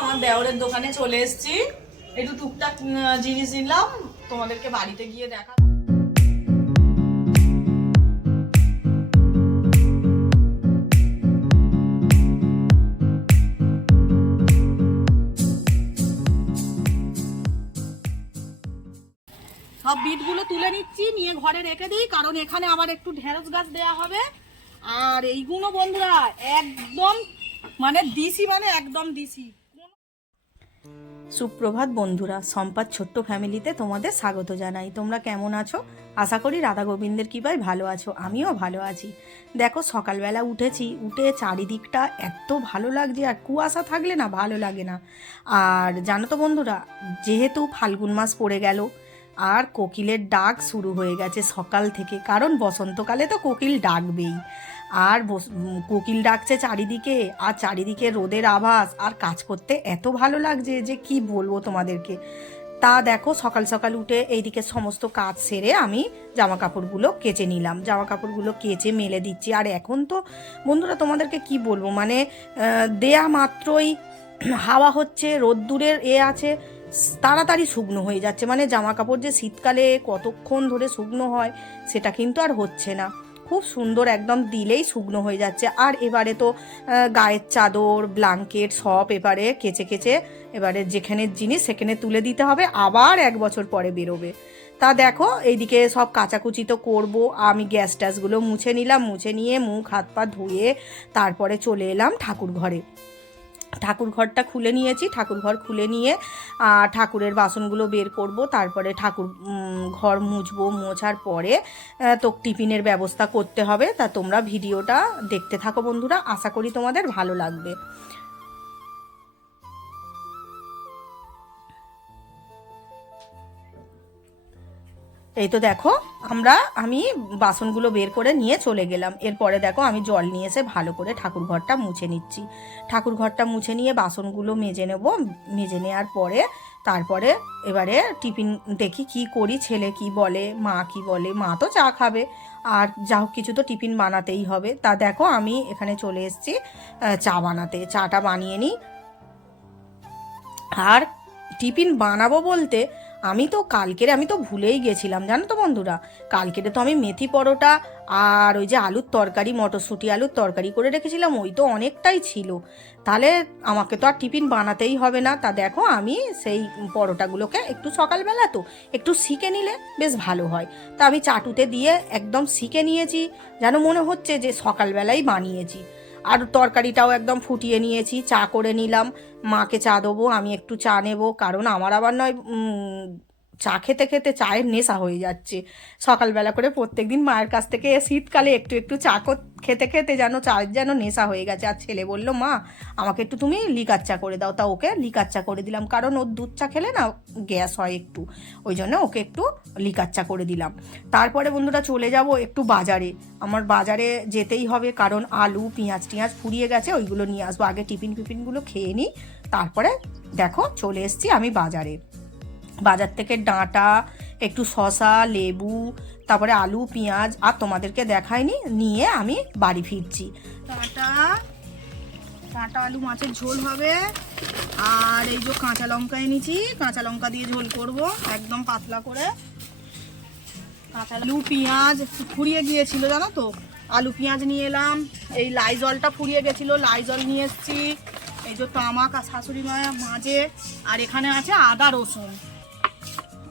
আমার দেওরের দোকানে চলে এসেছি। একটু টুকটাক জিনিস নিলাম, তোমাদেরকে বাড়িতে গিয়ে দেখা সব বিটগুলো তুলে নিচ্ছি, নিয়ে ঘরে রেখে দিই, কারণ এখানে আবার একটু ঢেঁড়স গাছ দেয়া হবে। আর এইগুলো বন্ধুরা, একদম মানে দিছি মানে একদম দিছি সুপ্রভাত বন্ধুরা সম্পাদ ছোট্ট ফ্যামিলিতে তোমাদের স্বাগত জানাই। তোমরা কেমন আছো? আশা করি রাধা গোবিন্দের কৃপায় ভালো আছো, আমিও ভালো আছি। দেখো, সকালবেলা উঠেছি, উঠে চারিদিকটা এত ভালো লাগছে, আর কুয়াশা থাকলে না ভালো লাগে না। আর জানো তো বন্ধুরা, যেহেতু ফাল্গুন মাস পড়ে গেল আর কোকিলের ডাক শুরু হয়ে গেছে সকাল থেকে, কারণ বসন্তকালে তো কোকিল ডাকবেই। আর কোকিল ডাকছে চারিদিকে, আর চারিদিকে রোদের আভাস, আর কাজ করতে এত ভালো লাগছে যে কি বলব তোমাদেরকে। তা দেখো সকাল সকাল উঠে এইদিকে সমস্ত কাজ সেরে আমি জামা কাপড়গুলো কেচে নিলাম। জামা কাপড়গুলো কেচে মেলে দিচ্ছি। আর এখন তো বন্ধুরা তোমাদেরকে কি বলব? মানে দেয়া মাত্রই হাওয়া হচ্ছে, রোদ্দুরের এ আছে তাড়াতাড়ি শুকনো হয়ে যাচ্ছে। মানে জামা কাপড় যে শীতকালে কতক্ষণ ধরে শুকনো হয়, সেটা কিন্তু আর হচ্ছে না। খুব সুন্দর একদম দিলেই শুকনো হয়ে যাচ্ছে। আর এবারে তো গায়ের চাদর ব্ল্যাঙ্কেট সব এবারে কেচে কেচে এবারে যেখানে জিনিস সেখানে তুলে দিতে হবে। আবার এক বছর পরে বেরোবে। তা দেখো, এইদিকে সব কাচাকুচি তো করব। আমি গ্যাস ট্যাসগুলো মুছে নিলাম, মুছে নিয়ে মুখ, হাত পা ধুয়ে তারপরে চলে এলাম ঠাকুর ঘরে ঠাকুর ঘরটা খুলে নিয়েছি ঠাকুর ঘর খুলে নিয়ে ঠাকুরের বাসনগুলো বের করব, তারপরে ঠাকুর ঘর মুছবো, মোছার পরে তো টিফিনের ব্যবস্থা করতে হবে। তা তোমরা ভিডিওটা দেখতে থাকো বন্ধুরা, আশা করি তোমাদের ভালো লাগবে। এই তো দেখো, আমরা, আমি বাসনগুলো বের করে নিয়ে চলে গেলাম। এরপরে দেখো, আমি জল নিয়ে এসে ভালো করে ঠাকুর ঘরটা মুছে নিচ্ছি। ঠাকুর ঘরটা মুছে নিয়ে বাসনগুলো মেজে নেব, মেজে নেওয়ার পরে তারপরে এবারে টিফিন দেখি কি করি, ছেলে কি বলে, মা কি বলে, মা তো চা খাবে। আর যা হোক কিছু তো টিফিন বানাতেই হবে। তা দেখো, আমি এখানে চলে এসেছি চা বানাতে। চাটা বানিয়ে নিই। আর টিফিন বানাবো বলতে আমি তো কালকেরে, আমি তো ভুলেই গেছিলাম, জানো তো বন্ধুরা? কালকেরে তো আমি মেথি পরোটা আর ওই যে আলুর তরকারি, মটরশুঁটি আলুর তরকারি করে রেখেছিলাম, ওই তো অনেকটাই ছিল। তাহলে আমাকে তো আর টিফিন বানাতেই হবে না। তা দেখো, আমি সেই পরোটাগুলোকে একটু সকালবেলা তো একটু শিখে নিলে বেশ ভালো হয়। তা আমি চাটুতে দিয়ে একদম শিখে নিয়েছি, যেন মনে হচ্ছে যে সকালবেলাই বানিয়েছি। আর তরকারিটাও একদম ফুটিয়ে নিয়েছি, চা করে নিলাম। মাকে চা দেবো, আমি একটু চা নেব, কারণ আমার আবার নয় চা খেতে খেতে চায়ের নেশা হয়ে যাচ্ছে। সকালবেলা করে প্রত্যেকদিন মায়ের কাছ থেকে শীতকালে একটু একটু চা খেতে খেতে যেন চায়ের যেন নেশা হয়ে গেছে। আর ছেলে বলল, মা, আমাকে একটু তুমি লিকার চা করে দাও। তা ওকে লিকার চা করে দিলাম, কারণ ওর দুধ চা খেলে না গ্যাস হয় একটু। ওই জন্য ওকে একটু লিকার চা করে দিলাম। তারপরে বন্ধুরা চলে যাব একটু বাজারে। আমার বাজারে যেতেই হবে, কারণ আলু, পেঁয়াজ টিয়াজ ফুরিয়ে গেছে, ওইগুলো নিয়ে আসব। আগে টিফিন ফিফিনগুলো খেয়ে নিই, তারপরে দেখো চলে এসেছি আমি বাজারে। বাজার থেকে ডাঁটা, একটু শশা লেবু, তারপরে আলু, পেঁয়াজ, আর তোমাদেরকে দেখাইনি, নিয়ে আমি বাড়ি ফিরছি। ডাঁটা ডাঁটা, আলু, মাছের ঝোল হবে। আর এই যে কাঁচা লঙ্কা এনেছি, কাঁচা লঙ্কা দিয়ে ঝোল করব, একদম পাতলা করে। কাঁচা আলু, পেঁয়াজ ফুরিয়ে গিয়েছিল, জানো তো? আলু, পেঁয়াজ নিয়ে এলাম। এই লাইজলটা ফুরিয়ে গেছিল লাইজল নিয়ে এসেছি। এই যে তামাক আর শাশুড়ি মা মাঝে। আর এখানে আছে আদা, রসুন।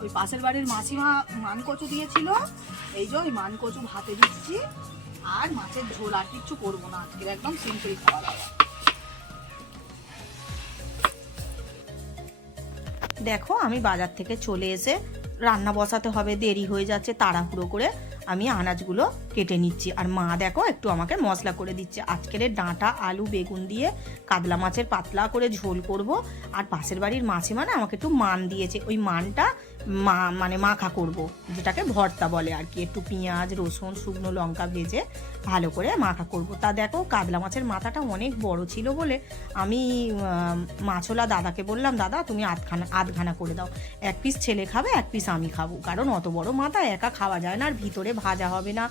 ওই পাশের বাড়ির মাসিমা মান কচু দিয়েছিল। এই যে ওই মান কচু ভাতে দিচ্ছি। আর মাছের ঝোল আর কিচ্ছু করব না আজকের একদম সিম্পল খাওয়া দাওয়া। দেখো, আমি বাজার থেকে চলে এসে রান্না বসাতে হবে, দেরি হয়ে যাচ্ছে, তাড়াহুড়ো করে আমি আনাজগুলো কেটে নিচ্ছি। আর মা দেখো, একটু আমাকে মশলা করে দিচ্ছে। আজকের ডাঁটা, আলু, বেগুন দিয়ে কাতলা মাছের পাতলা করে ঝোল করব। আর পাশের বাড়ির মাসিমা মানে আমাকে একটু মান দিয়েছে। ওই মানটা মা মানে মাখা করব, যেটাকে ভর্তা বলে আর কি। একটু পেঁয়াজ, রসুন, শুকনো লঙ্কা ভেজে ভালো করে মাখা করব। তা দেখো, কাতলা মাছের মাথাটা অনেক বড় ছিল বলে আমি মাছওয়ালা দাদাকে বললাম, দাদা, তুমি আধখানা আধখানা করে দাও। এক পিস ছেলে খাবে, এক পিস আমি খাব। কারণ অত বড় মাথা একা খাওয়া যায় না, আর ভিতরে ভাজা হবে না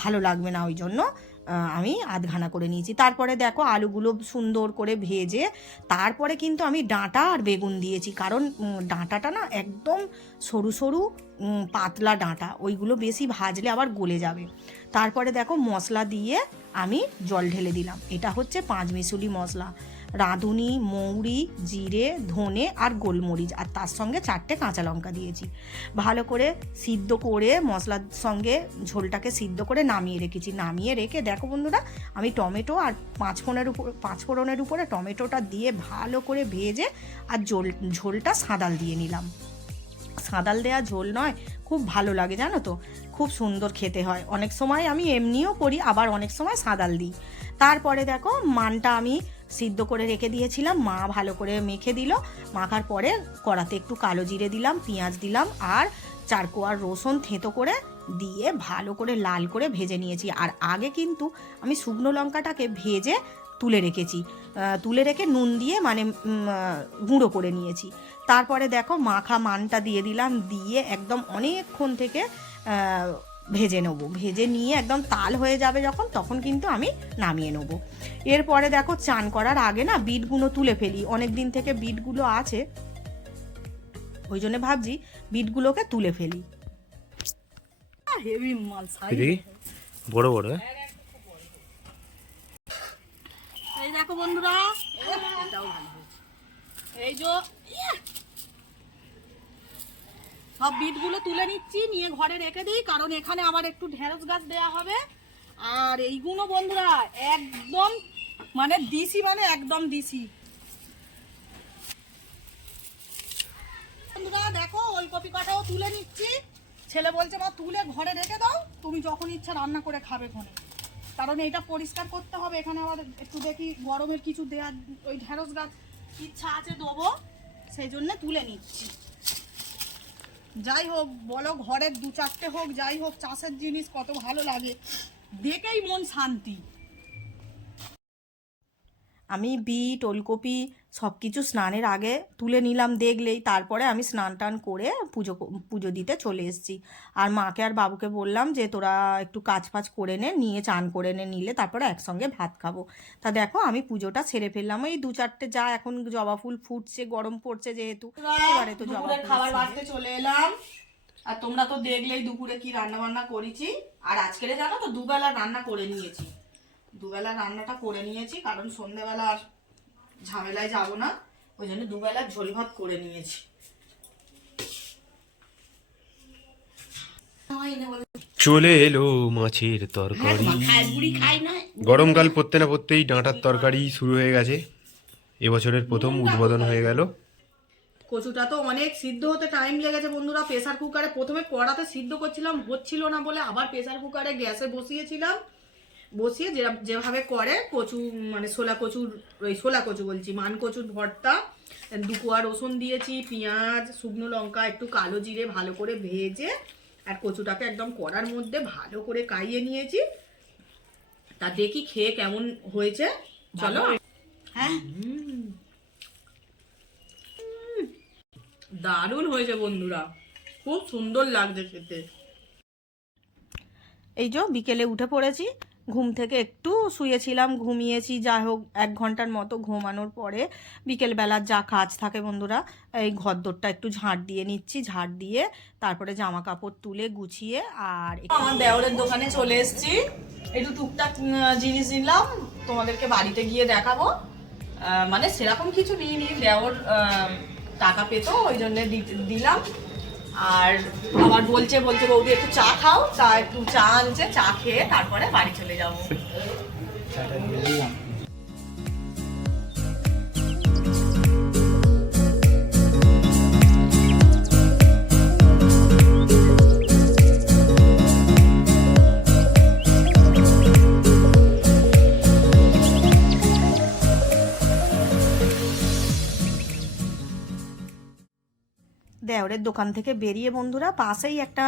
ভালো লাগবে না ওই জন্য। আমি আধঘানা করে নিয়েছি। তারপরে দেখো আলুগুলো সুন্দর করে ভেজে, তারপরে কিন্তু আমি ডাঁটা আর বেগুন দিয়েছি। কারণ ডাঁটাটা না একদম সরু সরু পাতলা ডাঁটা, ওইগুলো বেশি ভাজলে আবার গলে যাবে। তারপরে দেখো মশলা দিয়ে আমি জল ঢেলে দিলাম। এটা হচ্ছে পাঁচ মিশুলি মশলা। রাঁধুনি, মৌরি, জিরে, ধনে আর গোলমরিচ আর তার সঙ্গে চারটে কাঁচা লঙ্কা দিয়েছি। ভালো করে সিদ্ধ করে মশলার সঙ্গে ঝোলটাকে সিদ্ধ করে নামিয়ে রেখেছি। নামিয়ে রেখে দেখো বন্ধুরা, আমি টমেটো আর পাঁচ ফোড়নের উপর, পাঁচ ফোড়নের উপরে টমেটোটা দিয়ে ভালো করে ভেজে আর ঝোল, ঝোলটা সাঁদাল দিয়ে নিলাম। সাঁদাল দেওয়া ঝোল নয়, খুব ভালো লাগে জানো তো? খুব সুন্দর খেতে হয়। অনেক সময় আমি এমনিও করি, আবার অনেক সময় সাঁদাল দিই। তারপরে দেখো মানটা আমি সিদ্ধ করে রেখে দিয়েছিলাম, মা ভালো করে মেখে দিল, মাখার পরে কড়াতে একটু কালো জিরে দিলাম, পেঁয়াজ দিলাম আর চারকোয়ার রসুন থেঁতো করে দিয়ে ভালো করে লাল করে ভেজে নিয়েছি। আর আগে কিন্তু আমি শুকনো লঙ্কাটাকে ভেজে তুলে রেখেছি তুলে রেখে নুন দিয়ে মানে গুঁড়ো করে নিয়েছি। তারপরে দেখো মাখা মানটা দিয়ে দিলাম, দিয়ে একদম অনেকক্ষণ থেকে ভেজে নেব ভেজে নিয়ে একদম তাল হয়ে যাবে যখন তখন কিন্তু আমি নামিয়ে নেব এরপরে দেখো চান করার আগে না বিটগুলো তুলে ফেলি অনেক দিন থেকে বিটগুলো আছে ওই জন্য ভাবছি বিটগুলোকে তুলে ফেলি হেভি মাল দেখি বড় বড় হ্যাঁ? এই দেখো বন্ধুরা এটাও ভালো হয়েছে। এই যে! সব বিটগুলো তুলে নিচ্ছি, নিয়ে ঘরে রেখে দিই, কারণ এখানে আবার একটু ঢেঁড়স গাছ দেয়া হবে। আর এইগুলো বন্ধুরা, একদম মানে দিছি মানে একদম দিছি বন্ধুরা, দেখো ওই কপি কাটাও তুলে নিচ্ছি। ছেলে বলছে, মা, তুলে ঘরে রেখে দাও, তুমি যখন ইচ্ছা রান্না করে খাবে ঘরে। কারণ এটা পরিষ্কার করতে হবে, এখানে আবার একটু দেখি গরমের কিছু দেওয়ার ওই ঢেঁড়স গাছ ইচ্ছা আছে দেবো, সেই জন্য তুলে নিচ্ছি। যাই হোক, বলো ঘরের দু চারটে হোক, যাই হোক, চাষের জিনিস কত ভালো লাগে। দেখেই মন শান্তি। আমি বিট ওলকপি সব কিছু স্নানের আগে তুলে নিলাম দেখলেই তারপরে আমি স্নান টান করে পুজো পুজো দিতে চলে এসেছি। আর মাকে আর বাবুকে বললাম যে তোরা একটু কাজ ফাজ করে নে নিয়ে চান করে নে নিলে তারপরে একসঙ্গে ভাত খাব। তা দেখো আমি পুজোটা ছেড়ে ফেললাম। এই দু চারটে যা এখন জবা ফুল ফুটছে গরম পড়ছে যেহেতু এবারে তো জবা খাবার বাড়তে চলে এলাম। আর তোমরা তো দেখলেই দুপুরে কি রান্না বান্না করেছি। আর আজকের জানো তো দুবেলা রান্না করে নিয়েছি। দুবেলা রান্নাটা করে নিয়েছি কারণ সন্ধেবেলা আর ঝামেলায় যাব না ওই জন্য দুবেলা ঝোল ভাত করে নিয়েছি। চলে এলো মাছের তরকারি। গরমকাল পড়তে না পড়তেই ডাঁটার তরকারি শুরু হয়ে গেছে। এবছরের প্রথম উদ্বোধন হয়ে গেল। কচুটা তো অনেক সিদ্ধ হতে টাইম লেগেছে বন্ধুরা প্রেসার কুকারে প্রথমে কড়াতে সিদ্ধ করছিলাম হচ্ছিল না বলে আবার প্রেসার কুকারে গ্যাসে বসিয়েছিলাম। বসিয়ে যেভাবে করে কচু মানে ছোলা কচুর ওই ছোলা কচু বলছি মান কচুর ভর্তা দুকোয়া রসুন দিয়েছি পেঁয়াজ শুকনো লঙ্কা একটু কালো জিরে ভালো করে ভেজে আর কচুটাকে একদম কড়ার মধ্যে ভালো করে কাইয়ে নিয়েছি। তা দেখি খেয়ে কেমন হয়েছে। চলো। হ্যাঁ। দারুণ হয়েছে বন্ধুরা। খুব সুন্দর লাগছে খেতে। এই যে বিকেলে উঠে পড়েছি। ঘুম থেকে একটু শুয়েছিলাম, ঘুমিয়েছি। যাই হোক, এক ঘণ্টার মতো ঘুমানোর পরে বিকেলবেলার যা কাজ থাকে বন্ধুরা, এই ঘরদোরটা একটু ঝাঁট দিয়ে নিচ্ছি ঝাঁট দিয়ে তারপরে জামা কাপড় তুলে গুছিয়ে আর আমার দেওরের দোকানে চলে এসেছি। একটু টুকটাক জিনিস নিলাম, তোমাদেরকে বাড়িতে গিয়ে দেখাবো। মানে সেরকম কিছু নিয়ে নি দেওর টাকা পেতো, ওই জন্য দিলাম। আর আবার বলছে বলছে, বৌদি, একটু চা খাও, চা, একটু চা আনছে, চা খেয়ে তারপরে বাড়ি চলে যাব। দেওরের দোকান থেকে বেরিয়ে বন্ধুরা পাশেই একটা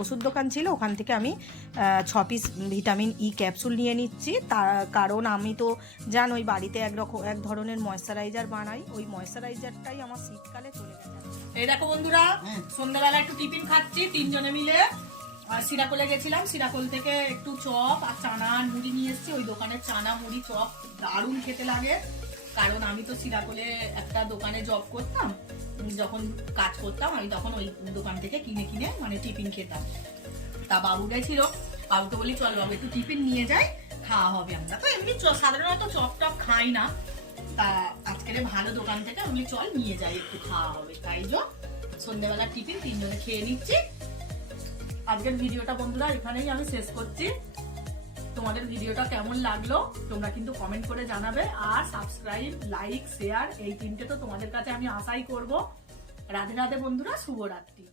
ওষুধ দোকান ছিল। ওখান থেকে আমি ছ পিস ভিটামিন ই ক্যাপসুল নিয়ে নিচ্ছি। তার কারণ আমি তো জানোই বাড়িতে একরকম এক ধরনের ময়শ্চারাইজার বানাই। ওই ময়শ্চারাইজারটাই আমার শীতকালে চলে গেছে। এই দেখো বন্ধুরা সন্ধ্যাবেলা একটু টিফিন খাচ্ছি তিনজনে মিলে। আর সিরাকোলে গেছিলাম সিরাকোল থেকে একটু চপ আর চানা আর মুড়ি নিয়ে এসেছি। ওই দোকানের চানা মুড়ি চপ দারুণ খেতে লাগে। কারণ আমি তো সিরাকোলে একটা দোকানে জব করতাম। যখন কাজ করতাম, আমি তখন ওই দোকান থেকে কিনে কিনে মানে টিফিন খেতাম। তা বাবু গেছিল, বাবুকে বলি, চল বাবু, একটু টিফিন নিয়ে যাই, খাওয়া হবে আমরা। তো এমনি সাধারণত চপ টপ খাই না। তা আজকের ভালো দোকান থেকে আমি চল নিয়ে যাই, একটু খাওয়া হবে। তাই জন্য সন্ধ্যেবেলা টিফিন, তিনজনে খেয়ে নিচ্ছি। আজকের ভিডিওটা বন্ধুরা এখানেই আমি শেষ করছি। তোমাদের ভিডিওটা কেমন লাগল, তোমরা কিন্তু কমেন্ট করে জানাবে। আর সাবস্ক্রাইব লাইক শেয়ার এই তিনটে তো তোমাদের কাছে আমি আশাই করব। রাধে রাধে বন্ধুরা, শুভরাত্রি।